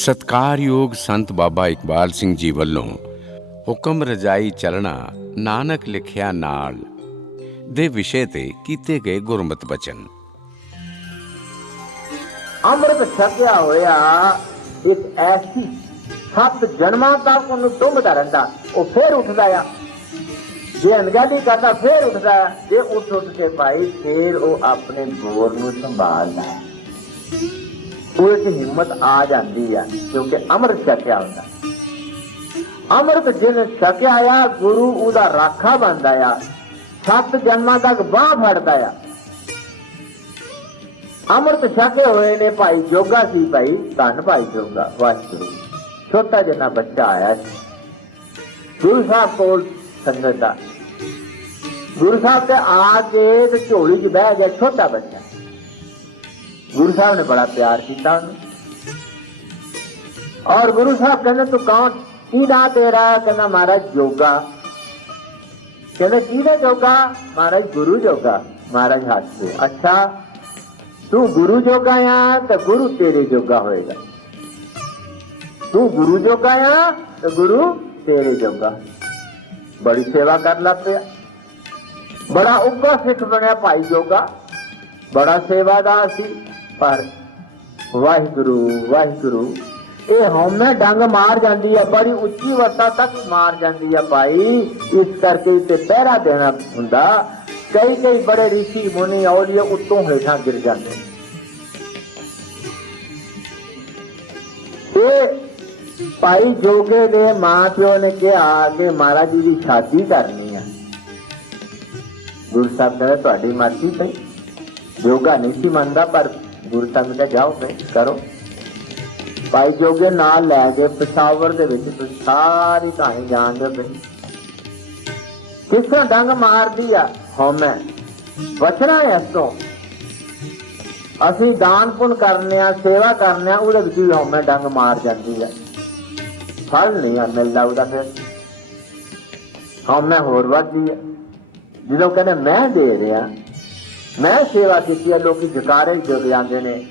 ਸਤਕਾਰਯੋਗ ਸੰਤ ਬਾਬਾ ਇਕਬਾਲ ਸਿੰਘ ਜੀ ਵੱਲੋਂ ਹੁਕਮ ਰਜਾਈ ਚੱਲਣਾ ਨਾਨਕ ਲਿਖਿਆ ਨਾਲ ਦੇ ਵਿਸ਼ੇ ਤੇ ਕੀਤੇ ਗਏ ਗੁਰਮਤਿ ਬਚਨ। ਅੰਮ੍ਰਿਤ ਛਕਿਆ ਹੋਇਆ ਇੱਕ ਐਸੀ ਸੱਤ ਜਨਮਾਂ ਤੱਕ ਉਹਨੂੰ ਟੁੰਬਦਾ ਰਹਿੰਦਾ, ਉਹ ਫੇਰ ਉੱਠਦਾ ਆ। ਜੇ ਅਣਗਹਿਲੀ ਕਰਦਾ, ਫੇਰ ਉੱਠਦਾ ਜੇ ਉੱਠ ਉੱਠ ਕੇ ਭਾਈ, ਫੇਰ ਉਹ ਆਪਣੇ ਗੋਰ ਨੂੰ ਸੰਭਾਲਦਾ। ਹੈ ਚ ਹਿੰਮਤ ਆ ਜਾਂਦੀ ਆ, ਕਿਉਂਕਿ ਅੰਮ੍ਰਿਤ ਛਕਿਆ ਹੁੰਦਾ। ਅੰਮ੍ਰਿਤ ਜਿਹਨੇ ਛਕਿਆ ਆ, ਗੁਰੂ ਉਹਦਾ ਰਾਖਾ ਬਣਦਾ ਆ, ਸੱਤ ਜਨਮਾਂ ਤੱਕ ਬਾਹ ਫੜਦਾ ਆ। ਅੰਮ੍ਰਿਤ ਛਕੇ ਹੋਏ ਨੇ ਭਾਈ ਜੋਗਾ ਸੀ ਭਾਈ, ਧੰਨ ਭਾਈ ਜੋਗਾ, ਵਾਹਿਗੁਰੂ। ਛੋਟਾ ਜਿਹਾ ਬੱਚਾ ਆਇਆ ਸੀ। ਗੁਰੂ ਸਾਹਿਬ ਕੋਲ ਸੰਗਤ ਦਾ। ਗੁਰੂ ਸਾਹਿਬ ਤੇ ਆ ਕੇ ਤੇ ਝੋਲੀ 'ਚ ਬਹਿ ਗਿਆ ਛੋਟਾ ਬੱਚਾ। ਗੁਰੂ ਸਾਹਿਬ ਨੇ ਬੜਾ ਪਿਆਰ ਕੀਤਾ ਉਹਨੂੰ। ਔਰ ਗੁਰੂ ਸਾਹਿਬ ਕਹਿੰਦੇ, ਤੂੰ ਕੌਣ? ਕੀ ਨਾਂ ਤੇਰਾ? ਕਹਿੰਦਾ, ਮਹਾਰਾਜ ਜੋਗਾ। ਕਹਿੰਦਾ ਕਿਹਦਾ ਜੋਗਾ? ਮਹਾਰਾਜ ਗੁਰੂ ਜੋਗਾ। ਮਹਾਰਾਜ ਹੱਸਦੇ ਅੱਛਾ, ਤੂੰ ਗੁਰੂ ਜੋਗਾ ਆ ਤਾਂ ਗੁਰੂ ਤੇਰੇ ਜੋਗਾ ਹੋਏਗਾ। ਤੂੰ ਗੁਰੂ ਜੋਗਾ ਆ ਤਾਂ ਗੁਰੂ ਤੇਰੇ ਜੋਗਾ। ਬੜੀ ਸੇਵਾ ਕਰ ਲੱਗ ਪਿਆ। ਬੜਾ ਉੱਗਾ ਸਿੱਖ ਬਣਿਆ ਭਾਈ ਜੋਗਾ। ਬੜਾ ਸੇਵਾਦਾਰ ਸੀ। ਪਰ ਵਾਹਿਗੁਰੂ ਵਾਹਿਗੁਰੂ, ਇਹ ਹਉਮੈ ਡੰਗ ਮਾਰ ਜਾਂਦੀ ਹੈ ਬੜੀ ਉੱਚੀ ਵਰਤਾ ਤੱਕ ਮਾਰ ਜਾਂਦੀ ਹੈ ਭਾਈ। ਇਸ ਕਰਕੇ ਤੇ ਪਹਿਰਾ ਦੇਣਾ ਹੁੰਦਾ। ਕਈ ਕਈ ਬੜੇ ઋષਿ ਮੁਨੀ ਔਲੀਏ ਉੱਤੋਂ ਹੇਠਾਂ ਗਿਰ ਜਾਂਦੇ ਇਹ ਭਾਈ ਜੋਗੇ ਦੇ ਮਾਂ ਪਿਓ ਨੇ ਕਿਹਾ ਕਿ ਮਹਾਰਾਜ ਜੀ ਦੀ ਸ਼ਾਦੀ ਕਰਨੀ ਆ। ਗੁਰੂ ਸਾਹਿਬ ਕਹਿੰਦੇ, ਤੁਹਾਡੀ ਮਰਜ਼ੀ ਸਹੀ। ਜੋਗਾ ਨਹੀਂ ਸੀ ਮੰਨਦਾ, ਪਰ ਗੁਰੂ ਤੰਗ ਤੇ ਜਾਓ ਬਈ ਕਰੋ। ਭਾਈ ਜੋਗੇ ਨਾਲ ਲੈ ਕੇ ਪਸ਼ਾਵਰ ਦੇ ਵਿੱਚ ਤੁਸੀਂ ਸਾਰੀ ਕਹਾਣੀ ਜਾਣਦੇ ਹੋ ਕਿਸ ਤਰ੍ਹਾਂ ਡੰਗ ਮਾਰਦੀ ਆ? ਹਉਮੈ ਬਚਣਾ ਇਸ ਤੋਂ। ਅਸੀਂ ਦਾਨ ਪੁੰਨ ਕਰਨੇ ਆ, ਸੇਵਾ ਕਰਨੇ ਆ, ਉਹਦੇ ਵਿੱਚ ਵੀ ਹਉਮੈ ਡੰਗ ਮਾਰ ਜਾਂਦੀ ਆ। ਫਲ ਨਹੀਂ ਆ ਮਿਲਦਾ ਉਹਦਾ ਫਿਰ। ਹਉਮੈ ਹੋਰ ਵੱਧਦੀ ਆ। ਜਦੋਂ ਕਹਿੰਦੇ ਮੈਂ ਦੇ ਰਿਹਾ ਮੈਂ ਸੇਵਾ ਕੀਤੀ ਹੈ, ਲੋਕੀ ਜਕਾਰੇ ਜੁੜ ਜਾਂਦੇ ਨੇ।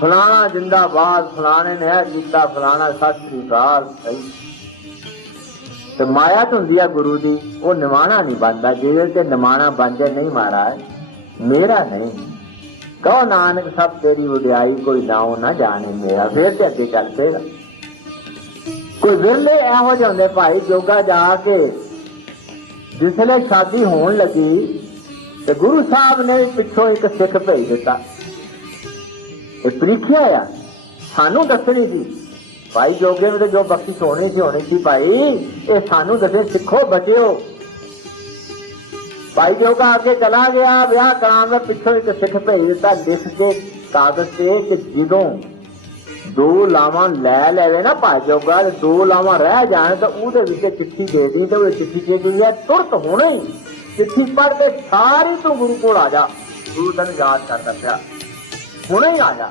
ਫਲਾਣਾ ਜਿੰਦਾਬਾਦ, ਫਲਾਣੇ ਨੇ ਇਹ ਕੀਤਾ ਫਲਾਣਾ ਸਤਿ ਸ੍ਰੀ ਅਕਾਲ, ਸਹੀ। ਤੇ ਮਾਇਆ ਹੁੰਦੀ ਆ ਗੁਰੂ ਦੀ, ਉਹ ਨਿਮਾਣਾ ਨਹੀਂ ਬਣਦਾ। ਜਿਹਦੇ ਤੇ ਨਿਮਾਣਾ ਬਣ ਜਾਏ ਨਹੀਂ ਮਹਾਰਾਜ, ਮੇਰਾ ਨਹੀਂ। ਕਹੋ ਨਾਨਕ, ਸਭ ਤੇਰੀ ਵਡਿਆਈ, ਕੋਈ ਨਾਉ ਨਾ ਜਾਣੇ ਮੇਰਾ। ਫੇਰ ਤੇ ਅੱਗੇ ਚੱਲ ਪਏਗਾ ਕੋਈ ਵਿਰਲੇ ਇਹੋ ਜਿਹੇ ਹੁੰਦੇ ਭਾਈ, ਜੋਗਾ ਜਾ ਕੇ, ਜਿਸਲੇ ਸ਼ਾਦੀ ਹੋਣ ਲੱਗੀ ਤੇ ਗੁਰੂ ਸਾਹਿਬ ਨੇ ਪਿੱਛੋਂ ਇੱਕ ਸਿੱਖ ਭੇਜ ਦਿੱਤਾ। ਇਹ ਪ੍ਰੀਖਿਆ ਆ। ਸਾਨੂੰ ਦੱਸਣੀ ਸੀ। ਭਾਈ ਜੋਗੇ ਨੂੰ ਜੋ ਬਖਸ਼ਿਸ਼ ਹੋਣੀ ਸੀ ਹੋਣੀ ਸੀ ਭਾਈ। ਇਹ ਸਾਨੂੰ ਦੱਸੇ, ਸਿੱਖੋ, ਬਚਿਓ। ਭਾਈ ਜੋਗਾ ਅੱਗੇ ਚਲਾ ਗਿਆ। ਵਿਆਹ ਕਰਾਉਣ ਦਾ ਪਿੱਛੋਂ ਇੱਕ ਸਿੱਖ ਭੇਜ ਦਿੱਤਾ। ਲਿਖ ਕੇ, ਕਾਗਜ਼ ਤੇ ਕਿ ਜਦੋਂ ਦੋ ਲਾਵਾਂ ਲੈ ਲੈਵੇ ਨਾ ਭਾਈ ਜੋਗਾ ਦੋ ਲਾਵਾਂ ਰਹਿ ਜਾਣ, ਤਾਂ ਉਹਦੇ ਵਿੱਚ ਚਿੱਠੀ ਦੇ ਦੀ ਤੇ ਉਹ ਚਿੱਠੀ ਦੇ ਗਈ ਹੈ। ਤੁਰਤ ਹੋਣਾ ਹੀ। ਚਿੱਠੀ ਪੜ੍ਹ ਕੇ ਸਾਰੀ ਤੂੰ ਗੁਰੂ ਕੋਲ ਆ ਜਾ। ਗੁਰੂ ਤੈਨੂੰ ਯਾਦ ਕਰਦਾ ਪਿਆ ਹੁਣੇ ਆ ਜਾ।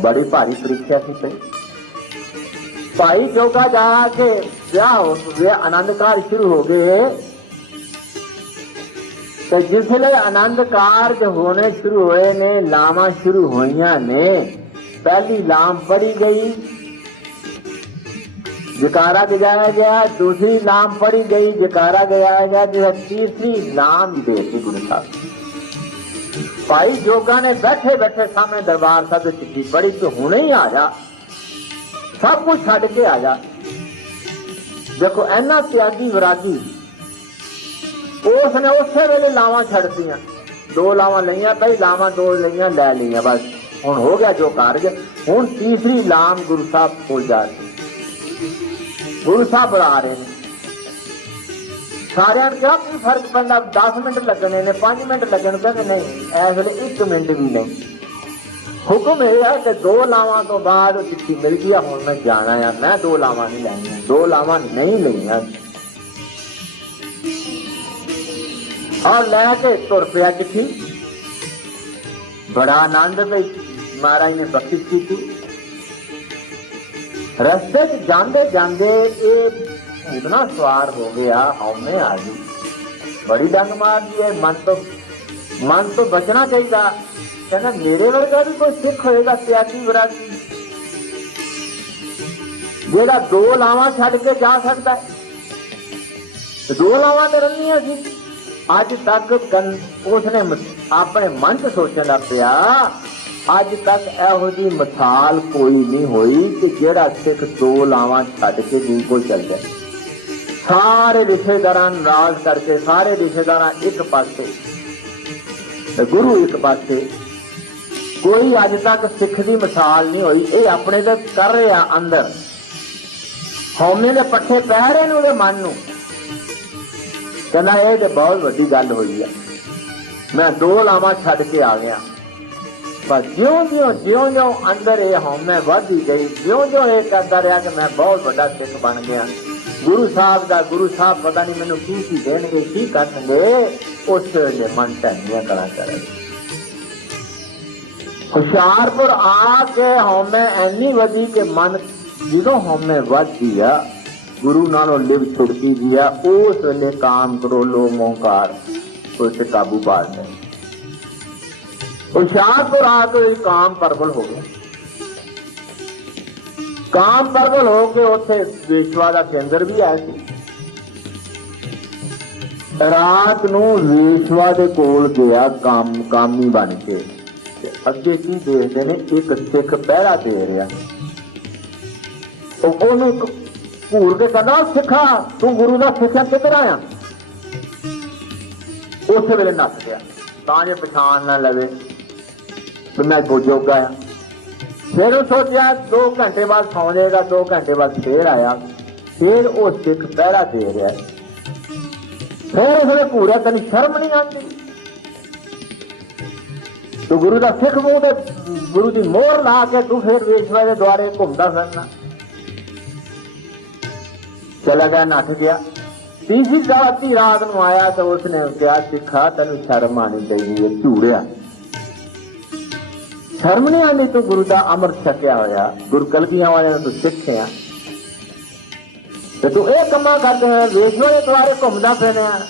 ਬੜੀ ਭਾਰੀ ਪ੍ਰੀਖਿਆ ਸੀ ਤੇ। ਭਾਈ ਜੋਗਾ ਜਾ ਕੇ ਵਿਆਹ ਹੋ ਵਿਆਹ ਆਨੰਦ ਕਾਰਜ ਸ਼ੁਰੂ ਹੋ ਗਏ। ਤੇ ਜਿਸ ਲਈ ਆਨੰਦ ਕਾਰਜ ਹੋਣੇ ਸ਼ੁਰੂ ਹੋਏ ਨੇ, ਲਾਵਾਂ ਸ਼ੁਰੂ ਹੋਈਆਂ ਨੇ। ਪਹਿਲੀ ਲਾਮ ਪੜੀ ਗਈ। ਜਕਾਰਾ ਗਾਇਆ ਗਿਆ ਦੂਸਰੀ ਲਾਮ ਪੜੀ ਗਈ ਜਕਾਰਾ ਗਾਇਆ ਗਿਆ ਜਿਹੜਾ ਤੀਸਰੀ ਲਾਮ ਦੇ ਦਿੱਤੀ ਗੁਰੂ ਸਾਹਿਬ ਭਾਈ ਜੋਗਾ ਨੇ ਬੈਠੇ ਬੈਠੇ ਸਾਹਮਣੇ ਦਰਬਾਰ ਸਾਹਿਬ ਦੀ ਚਿੱਠੀ ਪੜੀ ਕਿ ਹੁਣੇ ਹੀ ਆ ਜਾ ਸਭ ਕੁਝ ਛੱਡ ਕੇ ਆ ਜਾ ਦੇਖੋ ਐਨਾ ਤਿਆਗੀ ਵਿਰਾਗੀ ਉਸ ਨੇ ਉਸੇ ਵੇਲੇ ਲਾਵਾਂ ਛੱਡਤੀਆਂ ਦੋ ਲਾਵਾਂ ਲਈਆਂ ਭਾਈ ਲਾਵਾਂ ਦੋ ਲਈਆਂ ਲੈ ਲਈਆਂ ਬਸ ਹੁਣ ਹੋ ਗਿਆ ਜੋ ਕਾਰਜ ਹੁਣ ਤੀਸਰੀ ਲਾਮ ਗੁਰੂ ਸਾਹਿਬ ਕੋਲ ਜਾ ਰਹੀ ਗੁਰੂ ਸਾਹਿਬ ਬੁਲਾ ਰਹੇ ਨੇ। ਸਾਰਿਆਂ ਨੂੰ ਕਿਹਾ ਕੀ ਫ਼ਰਕ ਪੈਂਦਾ 10 ਮਿੰਟ ਲੱਗਣੇ ਨੇ 5 ਮਿੰਟ ਲੱਗਣ ਕਹਿੰਦੇ ਨਹੀਂ ਇਸ ਵੇਲੇ 1 ਮਿੰਟ ਵੀ ਨਹੀਂ। ਹੁਕਮ ਇਹ ਹੈ ਕਿ ਦੋ ਲਾਵਾਂ ਤੋਂ ਬਾਅਦ ਉਹ ਚਿੱਠੀ ਮਿਲ ਗਈ ਆ, ਹੁਣ ਮੈਂ ਜਾਣਾ ਆ ਮੈਂ ਦੋ ਲਾਵਾਂ ਨਹੀਂ ਲੈਣੀਆਂ ਦੋ ਲਾਵਾਂ ਨਹੀਂ ਲਈਆਂ। ਔਰ ਲੈ ਕੇ ਤੁਰ ਪਿਆ ਚਿੱਠੀ। ਬੜਾ ਆਨੰਦ ਵਿੱਚ ਮਹਾਰਾਜ ਨੇ ਬਖਸ਼ਿਸ਼ ਕੀਤੀ। ਰਸਤੇ 'ਚ ਜਾਂਦੇ ਜਾਂਦੇ ਇਹ ਇਤਨਾ ਸਵਾਰ ਹੋ ਗਿਆ, ਹਉਮੈ ਆ ਗਈ। ਬੜੀ ਡੰਗ ਮਾਰਦੀ ਹੈ, ਮਨ ਤੋਂ ਮਨ ਤੋਂ ਬਚਣਾ ਚਾਹੀਦਾ। ਕਹਿੰਦਾ, ਮੇਰੇ ਵਰਗਾ ਵੀ ਕੋਈ ਸਿੱਖ ਹੋਏਗਾ ਸਿਆਸੀ ਵਿਰਾਗੀ ਜਿਹੜਾ ਦੋ ਲਾਵਾਂ ਛੱਡ ਕੇ ਜਾ ਸਕਦਾ ਹੈ। ਦੋ ਲਾਵਾਂ ਤੇ ਰੰਨੀਆਂ ਸੀ। ਅੱਜ ਤੱਕ ਕਨ- ਉਸਨੇ ਆਪਣੇ ਮਨ 'ਚ ਸੋਚਣ ਲੱਗ ਪਿਆ ਅੱਜ ਤੱਕ ਇਹੋ ਜੀ ਮਿਸਾਲ ਕੋਈ ਨਹੀਂ ਹੋਈ ਕਿ ਜਿਹੜਾ ਸਿੱਖ ਦੋ ਲਾਵਾਂ ਛੱਡ ਕੇ ਗੁਰੂ ਕੋਲ ਚੱਲ ਜਾਏ ਸਾਰੇ ਰਿਸ਼ਤੇਦਾਰਾਂ ਨਾਰਾਜ਼ ਕਰਕੇ, ਸਾਰੇ ਰਿਸ਼ਤੇਦਾਰਾਂ ਇੱਕ ਪਾਸੇ, ਤੇ ਗੁਰੂ ਇੱਕ ਪਾਸੇ। ਕੋਈ ਅੱਜ ਤੱਕ ਸਿੱਖ ਦੀ ਮਿਸਾਲ ਨਹੀਂ ਹੋਈ, ਇਹ ਆਪਣੇ ਤੇ ਕਰ ਰਿਹਾ ਅੰਦਰ। ਹਉਮੈ ਦੇ ਪੱਠੇ ਪੈ ਰਹੇ ਨੇ ਉਹਦੇ ਮਨ ਨੂੰ। ਕਹਿੰਦਾ, ਇਹ ਤੇ ਬਹੁਤ ਵੱਡੀ ਗੱਲ ਹੋਈ ਆ। ਮੈਂ ਦੋ ਲਾਵਾਂ ਛੱਡ ਕੇ ਆ ਗਿਆ। ਪਰ ਜਿਉਂ ਜਿਉਂ ਜਿਉਂ ਜਿਉਂ ਅੰਦਰ ਇਹ ਹਉਮੈ ਵਧਦੀ ਗਈ ਜਿਉਂ ਜਿਉਂ ਇਹ ਕਰਦਾ ਰਿਹਾ ਕਿ ਮੈਂ ਬਹੁਤ ਵੱਡਾ ਸਿੱਖ ਬਣ ਗਿਆ। ਗੁਰੂ ਸਾਹਿਬ ਦਾ, ਗੁਰੂ ਸਾਹਿਬ ਪਤਾ ਨਹੀਂ ਮੈਨੂੰ ਕੀ ਕੀ ਦੇਣਗੇ, ਕੀ ਕਰਨਗੇ, ਉਸ ਵੇਲੇ ਮਨ ਟੰਗਿਆ ਕਰਾਂ ਕਰੇ। ਹੁਸ਼ਿਆਰਪੁਰ ਆ ਕੇ ਹਉਮੈ ਐਨੀ ਵਧੀ ਕਿ ਮਨ ਜਦੋਂ ਹਉਮੈ ਵੱਧਦੀ ਆ, ਗੁਰੂ ਨਾਲੋਂ ਲਿਵ ਛੁੜਦੀ ਦੀ ਆ, ਉਸ ਵੇਲੇ ਕਾਮ ਕਰੋ ਲੋ ਮੋਹਕਾਰ ਉਸ ਤੇ ਕਾਬੂ ਪਾ ਲੈ ਹੁਸ਼ਿਆਰਪੁਰ ਆ ਕੇ ਕਾਮ ਪਰਬਲ ਹੋ ਗਿਆ। ਕਾਮ ਪਰਬਲ ਹੋ ਕੇ ਉੱਥੇ ਵਿਸ਼ਵਾ ਦਾ ਕੇਂਦਰ ਵੀ ਆਇਆ ਸੀ। ਰਾਤ ਨੂੰ ਵੇਸ਼ਵਾ ਦੇ ਕੋਲ ਗਿਆ, ਕਾਮ, ਕਾਮੀ ਬਣ ਕੇ। ਤੇ ਅੱਗੇ ਕੀ ਦੇਖਦੇ ਨੇ? ਇੱਕ ਸਿੱਖ ਪਹਿਰਾ ਦੇ ਰਿਹਾ। ਉਹ ਉਹਨੂੰ ਘੂਰ ਕੇ ਕਹਿੰਦਾ ਸਿੱਖਾ, ਤੂੰ ਗੁਰੂ ਦਾ ਸਿੱਖਿਆ ਕਿੱਧਰ ਆਇਆ? ਉਸੇ ਵੇਲੇ ਨੱਸ ਗਿਆ। ਤਾਂ ਜੇ ਪਛਾਣ ਨਾ ਲਵੇ। ਤੇ ਮੈਂ ਗੋਜੋਗਾ ਆ ਫਿਰ ਉਹ ਸੋਚਿਆ 2 ਘੰਟੇ ਬਾਅਦ ਸੌਂ ਜਾਏਗਾ 2 ਘੰਟੇ ਬਾਅਦ ਫੇਰ ਆਇਆ। ਫਿਰ ਉਹ ਸਿੱਖ ਪਹਿਰਾ ਦੇ ਰਿਹਾ ਫਿਰ ਉਸਨੇ ਪੂਰਾ ਤੈਨੂੰ ਸ਼ਰਮ ਨਹੀਂ ਆਉਂਦੀ? ਤੂੰ ਗੁਰੂ ਦਾ ਸਿੱਖ ਮੂੰਹ ਤੇ, ਗੁਰੂ ਦੀ ਮੋਹਰ ਲਾ ਕੇ ਤੂੰ ਫਿਰ ਵੇਸ਼ਵਾ ਦੇ ਦੁਆਰੇ ਘੁੰਮਦਾ ਫਿਰਨਾ। ਚਲਾ ਗਿਆ, ਨੱਠ ਗਿਆ। ਤੀਜੀ ਰਾਤੀ ਰਾਤ ਨੂੰ ਆਇਆ ਤਾਂ ਉਸਨੇ ਕਿਹਾ, ਸਿੱਖਾ, ਤੈਨੂੰ ਸ਼ਰਮ ਆਣੀ ਚਾਹੀਦੀ ਹੈ, ਝੂੜਿਆ। ਸ਼ਰਮ ਨਹੀਂ ਆਉਂਦੀ ਤੂੰ ਗੁਰੂ ਦਾ ਅੰਮ੍ਰਿਤ ਛਕਿਆ ਹੋਇਆ ਗੁਰਕਲਪੀਆਂ ਵਾਲਿਆਂ ਨੂੰ ਤੂੰ ਸਿੱਖਿਆ। ਤੇ ਤੂੰ ਇਹ ਕੰਮਾਂ ਕਰਦੇ ਹੈ ਲੋ ਦੇ ਦੁਆਰੇ ਘੁੰਮਦਾ ਫਿਰਦਾ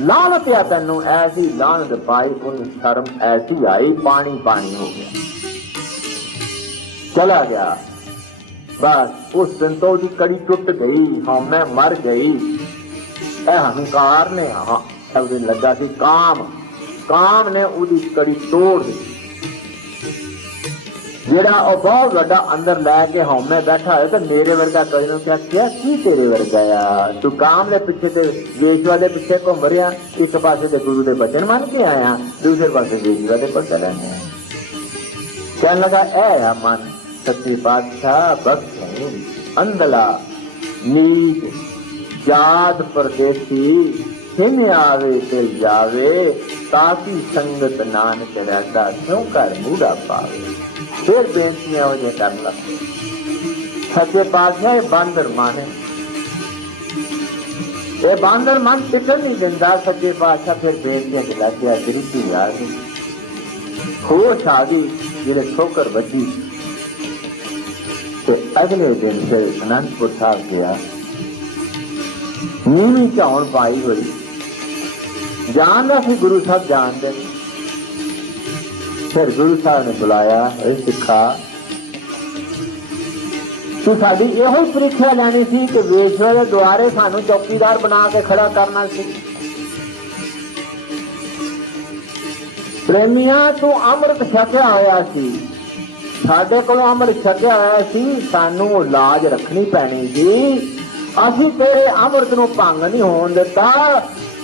ਲਾਹਨਤ ਆ ਤੈਨੂੰ, ਐਸੀ ਲਾਲਤ ਪਾਈ ਉਹਨੂੰ ਸ਼ਰਮ ਐਸੀ ਆਈ, ਪਾਣੀ ਪਾਣੀ ਹੋ ਗਿਆ। ਚਲਾ ਗਿਆ। ਬਸ ਉਸ ਦਿਨ ਤੋਂ ਉਹਦੀ ਕੜੀ ਟੁੱਟ ਗਈ, ਹਾਂ, ਮੈਂ ਮਰ ਗਈ। ਇਹ ਹੰਕਾਰ ਨੇ, ਹਾਂ, ਸਭ ਦਿਨ ਲੱਗਾ ਸੀ ਕਾਮ। ਕਾਮ ਨੇ ਉਹਦੀ ਕੜੀ ਤੋੜ ਦਿੱਤੀ। ਜਿਹੜਾ ਉਹ ਬਹੁਤ ਵੱਡਾ ਅੰਦਰ ਲੈ ਕੇ ਹਉਮੈ ਬੈਠਾ ਹੋਇਆ ਤੇ ਮੇਰੇ ਵਰਗਾ ਕੋਈ ਨੂੰ ਕਿਹਾ ਕਿਆ ਕੀ ਤੇਰੇ ਵਰਗਾ ਆ? ਤੂੰ ਕਾਮ ਦੇ ਪਿੱਛੇ ਤੇ ਵੇਸ਼ਵਾ ਦੇ ਪਿੱਛੇ ਘੁੰਮ ਰਿਹਾ, ਇੱਕ ਪਾਸੇ ਤੇ ਗੁਰੂ ਦੇ ਬਚਨ ਮੰਨ ਕੇ ਆਇਆ, ਦੂਸਰੇ ਪਾਸੇ ਵੇਸ਼ਵਾ ਦੇ ਕੋਲ ਚਲਾ ਕਹਿਣ ਲੱਗਾ ਇਹ ਆ ਮਨ, ਸੱਚੇ ਪਾਤਸ਼ਾਹ ਬਖਸ਼ੇ ਅੰਦਲਾ, ਨੀਚ, ਜਾਤ ਪਰਦੇਸੀ ਖਿਮ ਆਵੇ ਤੇ ਜਾਵੇ ਤਾਕੀ ਸੰਗਤ ਨਾਨਕ ਰਹਿਦਾ ਕਿਉਂ ਕਰ ਮੂੜਾ ਪਾਵੇ। ਫਿਰ ਬੇਨਤੀਆਂ ਹੋ ਕਰਨ ਲੱਗੇ ਸੱਚੇ ਪਾਤਸ਼ਾਹ, ਇਹ ਬਾਂਦਰ ਮਨ ਹੈ। ਇਹ ਬਾਂਦਰ ਮਨ ਟਿਕਣ ਨਹੀਂ ਦਿੰਦਾ, ਸੱਚੇ ਪਾਤਸ਼ਾਹ ਫਿਰ ਬੇਨਤੀਆਂ ਚ ਲੱਗ ਗਿਆ ਦ੍ਰਿਸ਼ਟੀ ਆ ਗਈ ਹੋਸ਼ ਆ ਗਈ ਜਿਹੜੇ ਠੋਕਰ ਵੱਜੀ ਤੇ ਅਗਲੇ ਦਿਨ ਫਿਰ ਅਨੰਦਪੁਰ ਸਾਹਿਬ ਗਿਆ। ਨੀਵੀਂ ਝਾਉਣ ਪਾਈ ਹੋਈ। ਜਾਣਦਾ ਸੀ ਗੁਰੂ ਸਾਹਿਬ ਜਾਣਦੇ ਨੇ। ਫਿਰ ਗੁਰੂ ਸਾਹਿਬ ਨੇ ਬੁਲਾਇਆ, ਇਹ ਸਿੱਖਾ। ਤੂੰ ਸਾਡੀ ਇਹੋ ਪ੍ਰੀਖਿਆ ਲੈਣੀ ਸੀ ਕਿ ਵੇਸ਼ਵਾ ਦੇ ਦੁਆਰੇ ਸਾਨੂੰ ਚੌਕੀਦਾਰ ਬਣਾ ਕੇ ਖੜਾ ਕਰਨਾ ਸੀ। ਪ੍ਰੇਮੀਆਂ, ਤੂੰ ਅੰਮ੍ਰਿਤ ਛਕਿਆ ਹੋਇਆ ਸੀ। ਸਾਡੇ ਕੋਲੋਂ ਅੰਮ੍ਰਿਤ ਛਕਿਆ ਹੋਇਆ ਸੀ, ਸਾਨੂੰ ਉਹ ਲਾਜ ਰੱਖਣੀ ਪੈਣੀ ਸੀ। ਅਸੀਂ ਤੇਰੇ ਅੰਮ੍ਰਿਤ ਨੂੰ ਭੰਗ ਨਹੀਂ ਹੋਣ ਦਿੱਤਾ।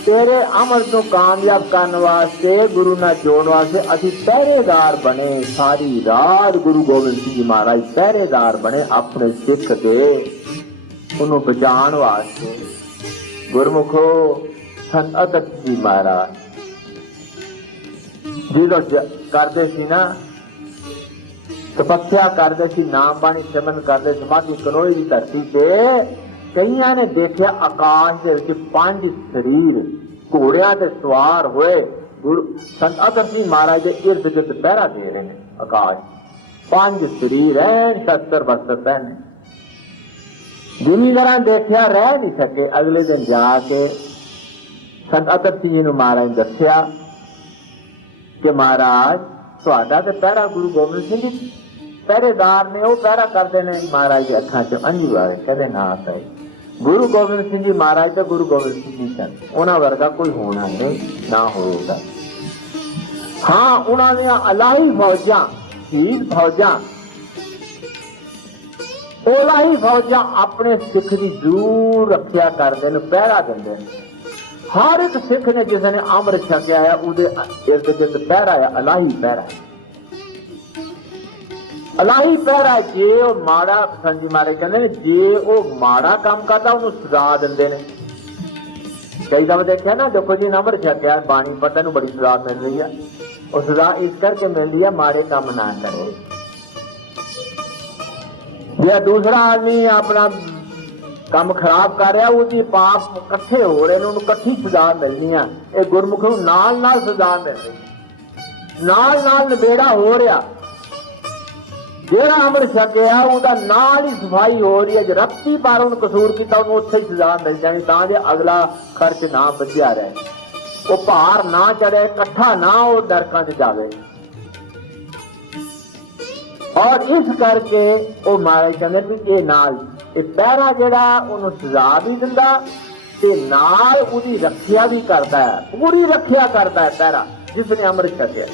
ਤੇਰੇ ਅੰਮ੍ਰਿਤ ਨੂੰ ਕਾਮਯਾਬ ਕਰਨ ਵਾਸਤੇ, ਗੁਰੂ ਨਾਲ ਜੋੜਨ ਵਾਸਤੇ ਅਸੀਂ ਪਹਿਰੇਦਾਰ ਬਣੇ। ਸਾਰੀ ਰਾਤ ਗੁਰੂ ਗੋਬਿੰਦ ਸਿੰਘ ਜੀ ਮਹਾਰਾਜ ਪਹਿਰੇਦਾਰ ਬਣੇ ਆਪਣੇ ਸਿੱਖ ਦੇ ਉਹਨੂੰ ਬਚਾਉਣ ਵਾਸਤੇ। ਗੁਰਮੁਖੋ ਸੰਤ ਅਤਕ ਜੀ ਮਹਾਰਾਜ ਜਦੋਂ ਜ- ਕਰਦੇ ਸੀ ਨਾ, ਤਪੱਸਿਆ ਕਰਦੇ ਸੀ ਨਾਮ ਬਾਣੀ ਸਿਮਰਨ ਕਰਦੇ ਸਮਾਧੀ ਕਨੋਈ ਦੀ ਧਰਤੀ ਤੇ ਕਈਆਂ ਨੇ ਦੇਖਿਆ ਆਕਾਸ਼ ਦੇ ਵਿੱਚ ਪੰਜ ਸਰੀਰ ਘੋੜਿਆਂ ਤੇ ਸਵਾਰ ਹੋਏ। ਗੁਰੂ ਸੰਤ ਅਤਰ ਸਿੰਘ ਮਹਾਰਾਜ ਦੇ ਇਰਦ ਗਿਰਦ ਪਹਿਰਾ ਦੇ ਰਹੇ ਨੇ ਆਕਾਸ਼। ਪੰਜ ਸਰੀਰ ਐ ਸੱਤਰ ਬਸਤਰ ਪਹਿਨੇ। ਜ਼ਿਮੀਂਦਾਰਾਂ ਦੇਖਿਆ ਰਹਿ ਨਹੀਂ ਸਕੇ ਅਗਲੇ ਦਿਨ ਜਾ ਕੇ ਸੰਤ ਅਤਰ ਸਿੰਘ ਜੀ ਨੂੰ ਮਹਾਰਾਜ ਦੱਸਿਆ ਕਿ ਮਹਾਰਾਜ, ਤੁਹਾਡਾ ਤੇ ਪਹਿਰਾ ਗੁਰੂ ਗੋਬਿੰਦ ਸਿੰਘ ਜੀ, ਪਹਿਰੇਦਾਰ ਨੇ ਉਹ ਪਹਿਰਾ ਕਰਦੇ ਨੇ। ਮਹਾਰਾਜ ਦੇ ਅੱਖਾਂ 'ਚ ਅੰਜੂ ਆਵੇ ਕਦੇ ਨਾ ਆਏ ਗੁਰੂ ਗੋਬਿੰਦ ਸਿੰਘ ਜੀ ਮਹਾਰਾਜ ਤੇ ਗੁਰੂ ਗੋਬਿੰਦ ਸਿੰਘ ਜੀ ਸਨ। ਉਹਨਾਂ ਵਰਗਾ ਕੋਈ ਹੋਣਾ ਨਹੀਂ ਨਾ ਹੋਊਗਾ। ਹਾਂ, ਉਹਨਾਂ ਦੀਆਂ ਅਲਾਹੀ ਫੌਜਾਂ, ਸ਼ਹੀਦ ਫੌਜਾਂ ਉਲਾਹੀ ਫੌਜਾਂ ਆਪਣੇ ਸਿੱਖ ਦੀ ਜ਼ਰੂਰ ਰੱਖਿਆ ਕਰਦੇ ਨੇ, ਪਹਿਰਾ ਦਿੰਦੇ ਨੇ। ਹਰ ਇੱਕ ਸਿੱਖ ਨੇ ਜਿਸ ਨੇ ਅੰਮ੍ਰਿਤ ਛਕਿਆ ਹੈ, ਉਹਦੇ ਇਰਦ ਗਿਰਦ ਪਹਿਰਾ ਹੈ, ਅਲਾਹੀ ਪਹਿਰਾ ਹੈ। ਅਲਾਹੀ ਪਹਿਰਾ ਜੇ ਉਹ ਮਾੜਾ ਸੰਜੀ ਮਾਰੇ ਕਹਿੰਦੇ ਨੇ, ਜੇ ਉਹ ਮਾੜਾ ਕੰਮ ਕਰਦਾ, ਉਹਨੂੰ ਸਜ਼ਾ ਦਿੰਦੇ ਨੇ। ਕਈ ਦਫਾ ਦੇਖਿਆ ਨਾ, ਦੇਖੋ ਜੀ ਅੰਮ੍ਰਿਤ ਛਕਿਆ, ਬਾਣੀ ਪੜ੍ਹਨ ਨੂੰ ਬੜੀ ਸਜ਼ਾ ਮਿਲ ਰਹੀ ਹੈ ਉਹ ਸਜ਼ਾ ਇਸ ਕਰਕੇ ਮਿਲਦੀ ਹੈ ਮਾੜੇ ਕੰਮ ਨਾ ਕਰੇ। ਜੇ ਦੂਸਰਾ ਆਦਮੀ ਆਪਣਾ ਕੰਮ ਖਰਾਬ ਕਰ ਰਿਹਾ, ਉਹਦੀ ਪਾਪ ਇਕੱਠੇ ਹੋ ਰਹੇ ਨੇ, ਉਹਨੂੰ ਇਕੱਠੀ ਸਜ਼ਾ ਮਿਲਣੀ ਆ। ਇਹ ਗੁਰਮੁਖ ਨੂੰ ਨਾਲ ਨਾਲ ਸਜ਼ਾ ਮਿਲ ਰਹੀ ਨਾਲ ਨਾਲ ਨਿਬੇੜਾ ਹੋ ਰਿਹਾ। ਜਿਹੜਾ ਅੰਮ੍ਰਿਤ ਛਕਿਆ ਉਹਦਾ ਨਾਲ ਹੀ ਸਫ਼ਾਈ ਹੋ ਰਹੀ ਹੈ। ਜੇ ਰੱਤੀ ਪਰ ਉਹਨੂੰ ਕਸੂਰ ਕੀਤਾ, ਉਹਨੂੰ ਉੱਥੇ ਹੀ ਸਜ਼ਾ ਮਿਲ ਜਾਣੀ, ਤਾਂ ਜੇ ਅਗਲਾ ਖਰਚ ਨਾ ਵਧਿਆ ਰਹੇ। ਉਹ ਭਾਰ ਨਾ ਚੜੇ ਇਕੱਠਾ ਨਾ ਉਹ ਦਰਕਾਂ 'ਚ ਜਾਵੇ। ਔਰ ਇਸ ਕਰਕੇ ਉਹ ਮਹਾਰਾਜ ਕਹਿੰਦੇ ਵੀ ਇਹ ਨਾਲ, ਇਹ ਪਹਿਰਾ ਜਿਹੜਾ, ਉਹਨੂੰ ਸਜ਼ਾ ਵੀ ਦਿੰਦਾ ਤੇ ਨਾਲ ਉਹਦੀ ਰੱਖਿਆ ਵੀ ਕਰਦਾ ਹੈ। ਪੂਰੀ ਰੱਖਿਆ ਕਰਦਾ ਹੈ ਪਹਿਰਾ, ਜਿਸ ਨੇ ਅੰਮ੍ਰਿਤ ਛਕਿਆ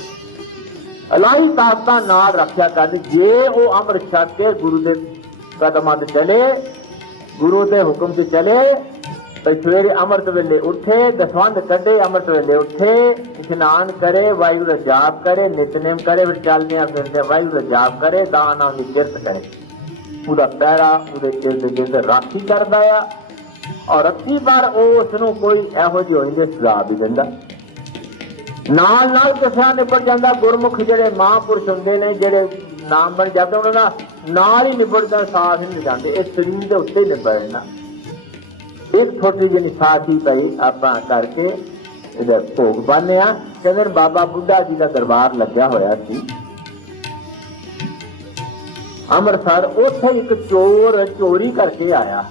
ਅਲਾਹੀ ਤਾਕਤਾਂ ਨਾਲ ਰੱਖਿਆ ਕਰਦੀ ਜੇ ਉਹ ਅੰਮ੍ਰਿਤ ਛਕ ਕੇ ਗੁਰੂ ਦੇ ਕਦਮਾਂ ਤੇ ਚਲੇ, ਗੁਰੂ ਦੇ ਹੁਕਮ ਤੇ ਚਲੇ, ਤੇ ਸਵੇਰੇ ਅੰਮ੍ਰਿਤ ਵੇਲੇ ਉੱਠੇ ਦਸਵੰਦ ਕੱਢੇ, ਅੰਮ੍ਰਿਤ ਵੇਲੇ ਉੱਠੇ, ਇਸ਼ਨਾਨ ਕਰੇ, ਵਾਹਿਗੁਰੂ ਦਾ ਜਾਪ ਕਰੇ, ਨਿਤਨੇਮ ਕਰੇ, ਫਿਰ ਚੱਲਦਿਆਂ ਫਿਰਦੇ ਵਾਯੂ ਦਾ ਜਾਪ ਕਰੇ, ਦਾਨ ਦੀ ਕਿਰਤ ਕਰੇ। ਉਹਦਾ ਪੈਰਾ ਉਹਦੇ ਇਰਦ ਗਿਰਦ ਰਾਖੀ ਕਰਦਾ ਆ। ਔਰ ਅੱਤੀ ਵਾਰ ਉਹ ਉਸ ਨੂੰ ਕੋਈ ਇਹੋ ਜਿਹੀ ਹੋਈ ਦੇ ਸਜ਼ਾ ਵੀ ਦਿੰਦਾ। ਨਾਲ ਨਾਲ ਕਿਸਿਆਂ ਨਿਬੜ ਜਾਂਦਾ, ਗੁਰਮੁਖ ਜਿਹੜੇ ਮਹਾਂਪੁਰਸ਼ ਹੁੰਦੇ ਨੇ, ਜਿਹੜੇ ਨਾਮ ਬਣ ਜਾਂਦੇ, ਉਹਨਾਂ ਦਾ ਨਾਲ ਹੀ ਨਿਬੜਦਾ, ਸਾਥ ਨਹੀਂ ਜਾਂਦੇ ਇਹ ਸਰੀਰ ਦੇ ਉੱਤੇ ਹੀ ਨਿਬੜ ਜਾਂਦਾ ਇੱਕ ਛੋਟੀ ਜਿਹੀ ਸਾਥੀ ਪਈ ਆਪਾਂ ਕਰਕੇ ਇਹਦਾ ਭੋਗ ਬੰਨਿਆ ਕਹਿੰਦੇ ਬਾਬਾ ਬੁੱਢਾ ਜੀ ਦਾ ਦਰਬਾਰ ਲੱਗਿਆ ਹੋਇਆ ਸੀ। ਅੰਮ੍ਰਿਤਸਰ, ਉੱਥੇ ਇੱਕ ਚੋਰ ਚੋਰੀ ਕਰਕੇ ਆਇਆ।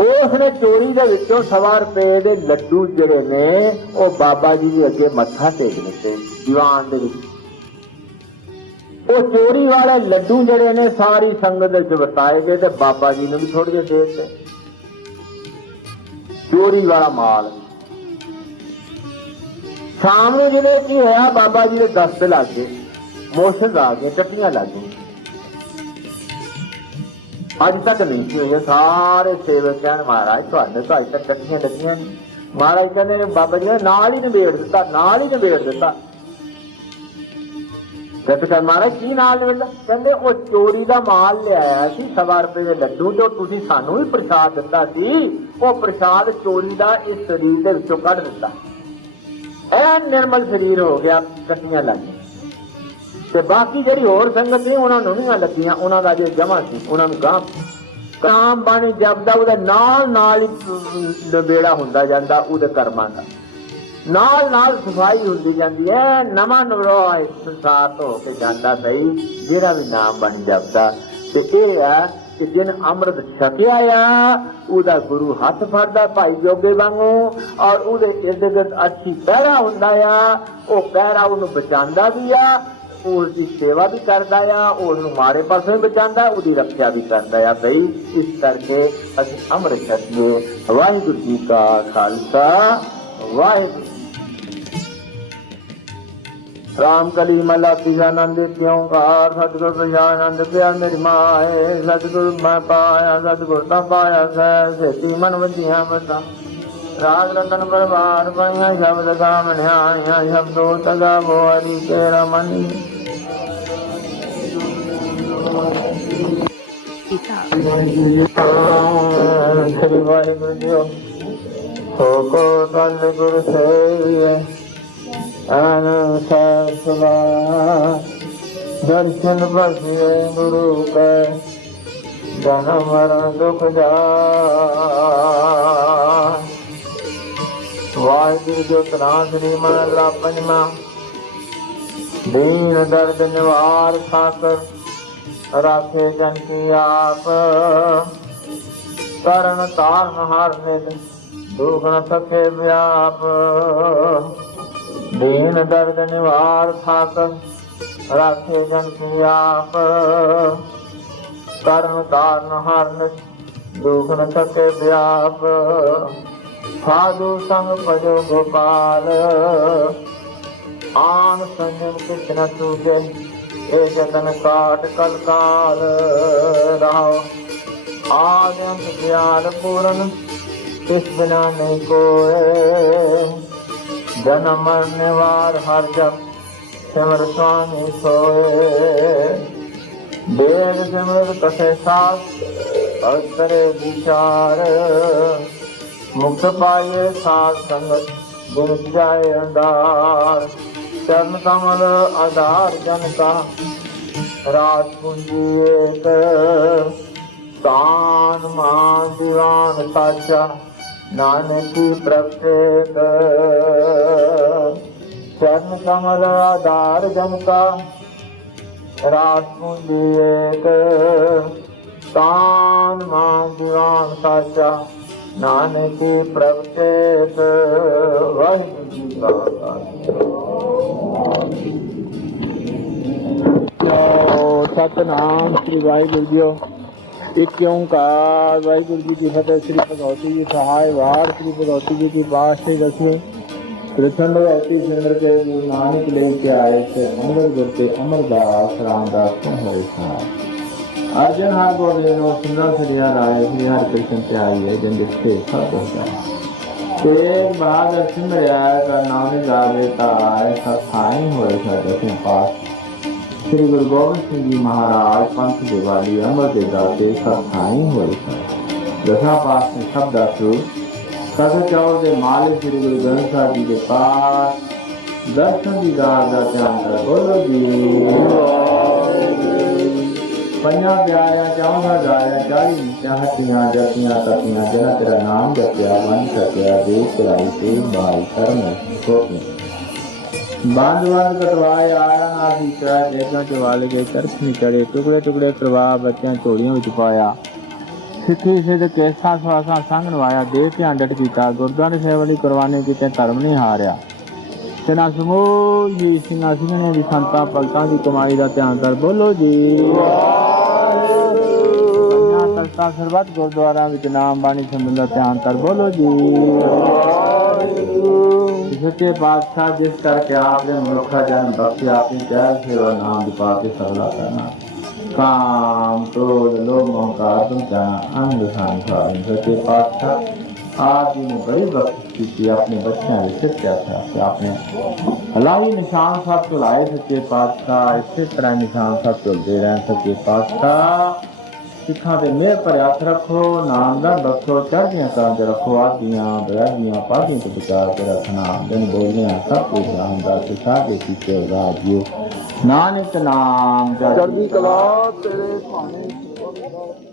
ਉਸ ਨੇ ਚੋਰੀ ਦੇ ਵਿੱਚੋਂ ਸਵਾ ਰੁਪਏ ਦੇ ਲੱਡੂ ਜਿਹੜੇ ਨੇ, ਉਹ ਬਾਬਾ ਜੀ ਦੇ ਅੱਗੇ ਮੱਥਾ ਟੇਕ ਦਿੱਤੇ, ਦੀਵਾਨ ਦੇ ਵਿੱਚ। ਉਹ ਚੋਰੀ ਵਾਲੇ ਲੱਡੂ ਜਿਹੜੇ ਨੇ, ਸਾਰੀ ਸੰਗਤ ਦੇ ਵਿੱਚ ਵਰਤਾਏ ਗਏ ਤੇ ਬਾਬਾ ਜੀ ਨੂੰ ਵੀ ਥੋੜੇ ਜਿਹੇ ਦੇ ਦਿੱਤੇ। ਚੋਰੀ ਵਾਲਾ ਮਾਲ। ਸ਼ਾਮ ਨੂੰ ਜਿਹੜੇ ਕੀ ਹੋਇਆ, ਬਾਬਾ ਜੀ ਦੇ ਦਸਤ ਲੱਗ ਗਏ, ਮੋਸ਼ਨ ਆ ਗਏ, ਟੱਟੀਆਂ ਲੱਗ ਗਈਆਂ। ਅੱਜ ਤੱਕ ਨਹੀਂ ਸੀ ਹੋਏ ਸਾਰੇ ਸੇਵਕ ਕਹਿਣ, ਮਹਾਰਾਜ ਤੁਹਾਡੇ ਤਾਂ ਅੱਜ ਤੱਕ ਟੱਟੀਆਂ ਲੱਗੀਆਂ ਨਹੀਂ। ਮਹਾਰਾਜ ਕਹਿੰਦੇ ਨੇ, ਬਾਬਾ ਜੀ ਨੇ ਨਾਲ ਹੀ ਨਿਬੇੜ ਦਿੱਤਾ, ਨਾਲ ਹੀ ਨਿਬੇੜ ਦਿੱਤਾ। ਕਹਿੰਦੇ, ਮਹਾਰਾਜ, ਕੀ ਨਾਲ ਨਿਬੇੜਦਾ ਕਹਿੰਦੇ, ਉਹ ਚੋਰੀ ਦਾ ਮਾਲ ਲਿਆਇਆ ਸੀ, ਸਵਾ ਰੁਪਏ ਦੇ ਲੱਡੂ ਤੇ। ਤੁਸੀਂ ਸਾਨੂੰ ਵੀ ਪ੍ਰਸ਼ਾਦ ਦਿੱਤਾ ਸੀ। ਉਹ ਪ੍ਰਸ਼ਾਦ ਚੋਰੀ ਦਾ ਇਸ ਸਰੀਰ ਦੇ ਵਿੱਚੋਂ ਕੱਢ ਦਿੱਤਾ। ਐਨ ਨਿਰਮਲ ਸਰੀਰ ਹੋ ਗਿਆ ਕੱਟੀਆਂ ਲੱਗ ਤੇ ਬਾਕੀ ਜਿਹੜੀ ਹੋਰ ਸੰਗਤ ਨੇ ਉਹਨਾਂ ਨੂੰ ਨਹੀਂ ਲੱਗੀਆਂ, ਉਹਨਾਂ ਦਾ ਜੇ ਜਮਾ ਸੀ, ਉਹਨਾਂ ਨੂੰ ਗਾਂ ਕਾਮ ਬਾਣੀ ਜਪਦਾ ਉਹਦੇ ਨਾਲ ਨਾਲ ਹੀ ਹੁੰਦਾ ਜਾਂਦਾ, ਉਹਦੇ ਕਰਮਾਂ ਦਾ। ਨਾਲ ਨਾਲ ਸਫ਼ਾਈ ਹੁੰਦੀ ਜਾਂਦੀ ਹੈ, ਨਵਾਂ ਨਵਰੋ ਇਸ ਸੰਸਾਰ ਤੋਂ ਹੋ ਕੇ ਜਾਂਦਾ ਸਹੀ, ਜਿਹੜਾ ਵੀ ਨਾਮ ਬਣ ਜਪਦਾ ਤੇ ਇਹ ਆ ਕਿ ਜਿਨ ਅੰਮ੍ਰਿਤ ਛਕਿਆ ਆ, ਉਹਦਾ ਗੁਰੂ ਹੱਥ ਫੜਦਾ ਭਾਈ ਜੋਗੇ ਵਾਂਗੂ, ਔਰ ਉਹਦੇ ਇਰਦ ਗਿਰਦ ਅੱਛੀ ਪਹਿਰਾ ਹੁੰਦਾ ਆ, ਉਹ ਪਹਿਰਾ ਉਹਨੂੰ ਬਚਾਉਂਦਾ ਵੀ ਆ ਉਸ ਦੀ ਸੇਵਾ ਵੀ ਕਰਦਾ ਆ ਉਸ ਨੂੰ ਮਾਰੇ ਪਾਸੋਂ ਵੀ ਬਚਾਉਂਦਾ ਉਹਦੀ ਰੱਖਿਆ ਵੀ ਕਰਦਾ ਆ ਬਈ। ਇਸ ਕਰਕੇ ਅਸੀਂ ਅੰਮ੍ਰਿਤ ਛਕੀਏ। ਵਾਹਿਗੁਰੂ ਜੀ ਕਾ ਖਾਲਸਾ, ਵਾਹਿਗੁਰੂ ਰਾਮ ਕਲੀ ਮਲਾ ਪਿਆਨੰਦ ਕਿਉਂ ਸਤਿਗੁਰ ਪ੍ਰਜਾਨੰਦ ਪਿਆ ਮੇਰੀ ਮਾਏ। ਸਤਿਗੁਰ ਮੈਂ ਪਾਇਆ, ਸਤਿਗੁਰ ਤਾਂ ਪਾਇਆ ਸੈ ਸੇਤੀ ਮਨ ਵੰਦੀਆਂ ਬਤਾ ਰਾਗ ਰਤਨ ਪਰਵਾਰ ਪਾਈਆਂ, ਸ਼ਬਦ ਗਾਮ ਨਿਆਈਆਂ ਸ਼ਬਦੋ ਤਗਾ ਬੋਰੀ ਤੇਰਾ ਮਨੀ। वाहेगुरू जो दर्शन बस जन मर दुख जा वाहिगुरू जो त्रासरी मन ला पंजमा दीन दर्द निवार खाकर ਰਾਖੇ ਜਨ ਕੀ ਆਪ। ਕਰਨ ਤਾਰਨ ਹਰ ਨਿਤ ਦੁਖ ਨ ਵਿਆਪ। ਦੀਨ ਦਰਦ ਨਿਵਾਰ ਥਾਕ, ਰਾਖੇ ਜਨ ਕੀ ਆਪ। ਕਰਨ ਕਾਰਨ ਹਰਨ ਦੁਖ ਨ ਸਕੇ ਵਿਆਪ। ਸਾਧੂ ਸੰਗ ਭਜੋ ਗੋਪਾਲ। ਆਨ ਸੰਜਮ ਕਿਛ ਨ ਸੂਜੇ ਇਹ ਜਤਨ ਕਾਟ ਕਲ ਕਾਲ ਰਹਾਓ ਆਦਿ ਗਿਆਨ ਪੂਰਨ, ਇਸ ਬਿਨਾ ਨਹੀਂ ਕੋਏ। ਜਨਮ ਮਰਨ ਨਿਵਾਰ ਹਰ ਜਪ, ਸਿਮਰ ਸੁਆਮੀ ਸੋਏ। ਦੇਵ ਸਿਮਰ ਕਥੇ ਸਾਥ ਅਕਰੇ ਵਿਚਾਰ। ਮੁਕਤ ਪਾਏ ਸਾਧ ਸੰਗਤ ਗੁਰ ਜਾਏ ਅੰਦਾਰ ਚਰਨ ਕਮਲ ਆਧਾਰ ਜਨ ਕਾ ਰਾਤ ਪੁੰਜੀ ਏਕ ਮਾਨ ਦੀਵਾਨ ਸਾਚਾ, ਨਾਨਕੀ ਪ੍ਰਗਟ ਚਰਨ ਕਮਲ ਆਧਾਰ ਜਨ ਕਾ ਰਾਤ ਪੁੰਜੀ ਏਕ ਮਾਨ ਦੀਵਾਨ ਸਾਚਾ, ਨਾਨਕੀ ਪ੍ਰਗਟ ਵਾਹਿਗੁਰੂ ਜੀ ਕਾ ਸਤਨਾਮ ਸ੍ਰੀ ਵਾਹਿਗੁਰੂ ਜੀਓ। ਇੱਕ ਓੰਕਾਰ, ਵਾਹਿਗੁਰੂ ਜੀ ਕੀ ਫਤਿਹ, ਸ੍ਰੀ ਭਗਵਤੀ ਜੀ ਸਹਾਇ, ਵਾਰ ਸ੍ਰੀ ਭਗਵਤੀ ਜੀ ਕੀ ਬਾਸ਼ੇ ਦਸਵੇਂ ਕ੍ਰਿਸ਼ਨ ਭਗਵਤੀ ਸਿੰਦਰ ਕੇ ਗੁਰੂ ਨਾਨਕ ਲੈ ਕੇ ਆਏ ਤੇ ਅਮਰ ਗੁਰ ਤੇ ਅਮਰਦਾਸ ਰਾਮਦਾਸ ਹੋਏ ਸਾ ਅਰਜਨ ਹਰ ਗੋਬਿੰਦ ਨੂੰ ਸੁੰਦਰ ਸਰੀਆ ਰਾਏ ਸ੍ਰੀ ਹਰਿ ਕ੍ਰਿਸ਼ਨ ਤੇ ਆਈ ਹੈ, ਜਿੰਦ ਤੇ ਸਭ ਹੁੰਦਾ ਤੇ ਬਾਦ ਸਿਮਰਿਆ ਦਾ ਨਾਮ ਗਾਵੇ ਤਾ ਆਏ ਸਥਾਈ ਹੋਏ ਸਾ ਦਸਵੇਂ ਪਾਸ। ਸ੍ਰੀ ਗੁਰੂ ਗੋਬਿੰਦ ਸਿੰਘ ਜੀ ਮਹਾਰਾਜ ਪੰਥ ਦੇ ਵਾਲੀ ਅਮਰ ਦੇ ਦਾਤੇ ਸਥਾਈ ਹੋਏ ਸਨ। ਦਸਾਂ ਪਾਸ ਨੇ ਸਭ ਦਾ ਸੂ ਚੌਰ ਦੇ ਮਾਲਿਕ ਸ੍ਰੀ ਗੁਰੂ ਗ੍ਰੰਥ ਸਾਹਿਬ ਜੀ ਦੇ ਪਾਸ, ਦਰਸ਼ਨ ਦੀ ਦਾਤ ਦਾ ਧਿਆਨ ਕਰ ਬੋਲੋ ਜੀ। ਪੰਜਾਂ ਪਿਆਰਿਆਂ ਚੌਂਦਾ ਗਾਇਆ, ਚਾਲੀ ਨੀਚਾਂ ਜਪੀਆਂ, ਤਪੀਆਂ ਜਨਾ ਤੇਰਾ ਨਾਮ ਜਪਿਆ, ਮਨ ਸਕਿਆ ਦੇ ਕਰਾਈ ਤੇ ਬਾਈ ਕਰਮ ਕੋਪੀ ਬਾਂਧ ਬਾਂਧ ਕਟਵਾਏ ਆਇਆ ਨਾ ਦੀਕਰਾ ਜੇਗਾ ਚ ਵਾਲੇ ਗਏ ਚਰਖ ਨਹੀਂ ਟੁਕੜੇ ਟੁਕੜੇ ਕਰਵਾ ਬੱਚਿਆਂ ਝੋਲੀਆਂ ਵਿੱਚ ਪਾਇਆ। ਸਿੱਖੀ ਸਿੱਧ ਕੇਸਾ ਸਵਾਸਾ ਸੰਗ ਨਵਾਇਆ ਦੇਹ ਧਿਆਨ ਡਟ ਕੀਤਾ। ਗੁਰਦੁਆਰੇ ਸੇਵਾ ਲਈ ਕੁਰਬਾਨੀ ਕੀਤੇ, ਧਰਮ ਨਹੀਂ ਹਾਰਿਆ। ਤੇਨਾ ਸਮੂਹ ਜੀ ਸਿੰਘਾਂ ਸਿੰਘਾਂ ਦੀ ਸੰਤਾਂ ਭਗਤਾਂ ਦੀ ਕਮਾਈ ਦਾ ਧਿਆਨ ਕਰ। ਬੋਲੋ ਜੀ। ਪੰਜਾਂ ਤਖਤਾਂ ਸਰਬੱਤ ਗੁਰਦੁਆਰਾਂ ਵਿੱਚ ਨਾਮ ਬਾਣੀ ਸੰਬੰਧ ਦਾ ਧਿਆਨ ਕਰ। ਬੋਲੋ ਜੀ। ਸੱਚੇ ਪਾਤਸ਼ਾਹ ਜਿਸ ਕਰਕੇ ਆਪਨੇ ਮਨੁੱਖਾ ਜਨ ਬਖਸ਼ਿਆ ਆਪਣੀ ਚਾਹ ਸੇਵਾ ਨਾਮ ਦੀ ਪਾਤੇ ਸਗਲਾ ਕਰਨਾ। ਕਾਮ, ਕ੍ਰੋਧ, ਲੋਭ ਮੋਹਕਾਰ ਤੁਮ ਜਾਣਾ ਅੰਧ ਸੰਸਾਰ ਸੱਚੇ ਪਾਤਸ਼ਾਹ ਆਪ ਜੀ ਨੇ ਬੜੀ ਬਖਸ਼ਿਸ਼ ਕੀਤੀ, ਆਪਣੇ ਬੱਚਿਆਂ ਦੇ ਸਿਰ ਤੇ ਆਖਿਆ ਹਲਾਈ ਨਿਸ਼ਾਨ ਸਾਹਿਬ ਤੋਂ ਲਾਏ ਸੱਚੇ ਪਾਤਸ਼ਾਹ, ਇਸੇ ਤਰ੍ਹਾਂ ਨਿਸ਼ਾਨ ਸਾਹਿਬ ਚਲਦੇ ਰਹਿਣ ਸੱਚੇ ਪਾਤਸ਼ਾਹ। ਸਿੱਖਾਂ ਦੇ ਮਿਹਰ ਭਰਿਆ ਹੱਥ ਰੱਖੋ, ਨਾਮ ਦਾ ਬਖਸ਼ੋ, ਚੜ੍ਹਦੀਆਂ ਕਰਾਂ ਰੱਖੋ, ਆਦੀਆਂ ਬਰਾਦੀਆਂ ਪਾਦੀਆਂ ਤੋਂ ਬਚਾ ਕੇ ਰੱਖਣਾ, ਦਿਨ ਬੋਲਿਆ, ਸਭ ਕੁਝ ਜਾਣਦਾ, ਸਿਖਾ ਕੇ ਕੀਤੇ ਰਾਜਿਓ ਨਾਨਕ ਨਾਮ ਚੜ੍ਹਦੀ ਕਲਾ ਤੇਰੇ ਭਾਣੇ